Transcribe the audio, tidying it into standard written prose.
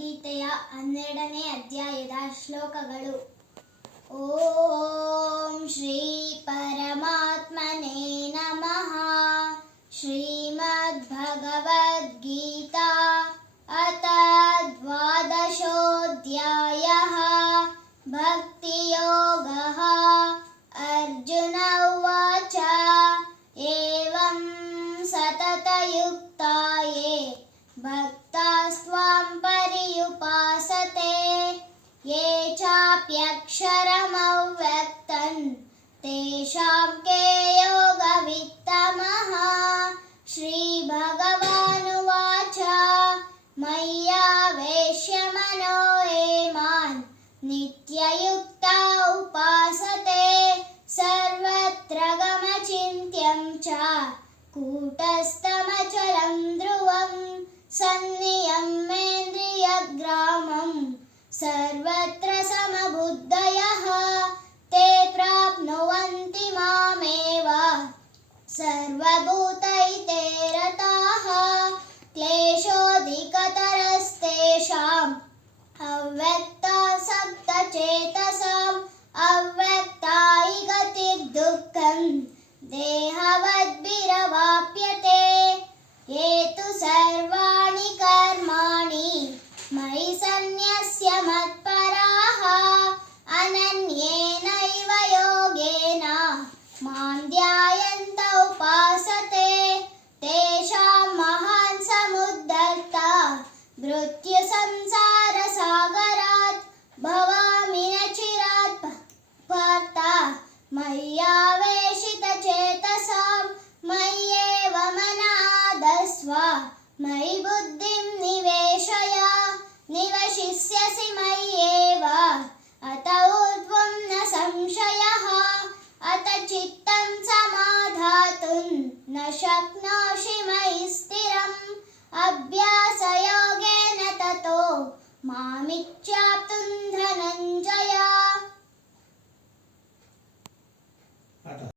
ಭಗವದ್ಗೀತೆಯ 12ನೇ ಅಧ್ಯಾಯದ ಶ್ಲೋಕಗಳು. ಓಂ ಶ್ರೀ ಪರಮಾತ್ಮನೇ ನಮಃ. ಶ್ರೀಮದ್ ಭಗವದ್ಗೀತಾ ಅಥ ದ್ವಾದಶೋಧ್ಯಾಯಃ. ಭಕ್ತಿಯೋಗಃ. ಅರ್ಜುನ ಉವಾಚ ಏವಂ ಸತತಯುಕ್ತಾ ಯೇ ಭಕ್ತಾಸ್ತ್ವಾಂ ಪರ್ಯುಪಾಸತೆ ಯೇ ಚಾಪ್ಯಕ್ಷರಮವ್ಯಕ್ತಂ ತೇಷಾಂ ಕೇ ಯೋಗವಿತ್ತಮಃ. ಶ್ರೀಭಗವಾನುವಾಚ ಮಯ್ಯಾವೇಶ್ಯ ಮನೋ ಯೇ ಮಾಂ ನಿತ್ಯಯುಕ್ತಾ ಉಪಾಸತೆ ಸರ್ವತ್ರ ಗಮಚಿಂತ್ಯಂ ಚ ಕೂಟಸ್ಥಮಚಲಂ ಧ್ರುವಂ ಸನ್ನಿಯಮ್ಯೇಂದ್ರಿಯಗ್ರಾಮಂ ಸರ್ವತ್ರ ಸಮಬುದ್ಧಯಃ ತೇ ಪ್ರಾಪ್ನುವಂತಿ ಮಾಮೇವ ಸರ್ವಭೂತೈತೆ ರತಾಃ. ಕ್ಲೇಶೋಧಿಕತರಸ್ತೇಷಾಂ ಅವ್ಯಕ್ತಾಸಕ್ತಚೇತಸಾಂ ಅವ್ಯಕ್ತಾ ಹಿ ಗತಿರ್ದುಃಖಂ ದೇಹವದ್ಭಿರವಾಪ್ಯತೆ. ಯೇ ತು ಸರ್ವಾಣಿ ಕರ್ಮಾಣಿ ಮಯಿ ಸನ್ಯಸ್ಯ ಮತ್ಪರಾಃ ಅನನ್ಯೇನೈವ ಯೋಗೇನ ಮಾಂ ಧ್ಯಾಯಂತ ಉಪಾಸತೆ ತೇಷಾಂ ಮಹಾನ್ ಸಮುದ್ಧರ್ತಾ ಮೃತ್ಯು ಸಂಸಾರ ಸಾಗರಾತ್ ಭವಾಮಿ ನ ಚಿರಾತ್ ಪಾರ್ಥ ಮಯ್ಯಾವೇಶಿತ ಚೇತಸಾಂ ಮಯ್ಯೇವ ಮನಾದಸ್ವ ಮಯಿ ಬುದ್ಧಿಂ ನಿವೇಶಯ ನಿವಶಿಷ್ಯಸಿ ಮಯ್ಯೇವ ಅತ ಊರ್ಧ್ವಂ ನ ಸಂಶಯಃ. ಅತ ಚಿತ್ತಂ ಸಮಾಧಾತುಂ ನ ಶಕ್ನೋಷಿ ಮಯಿ ಸ್ಥಿರಂ ಅಭ್ಯಾಸಯೋಗೇನ ತತೋ ಮಾಮಿಚ್ಛಾಪ್ತುಂ ಧನಂಜಯ.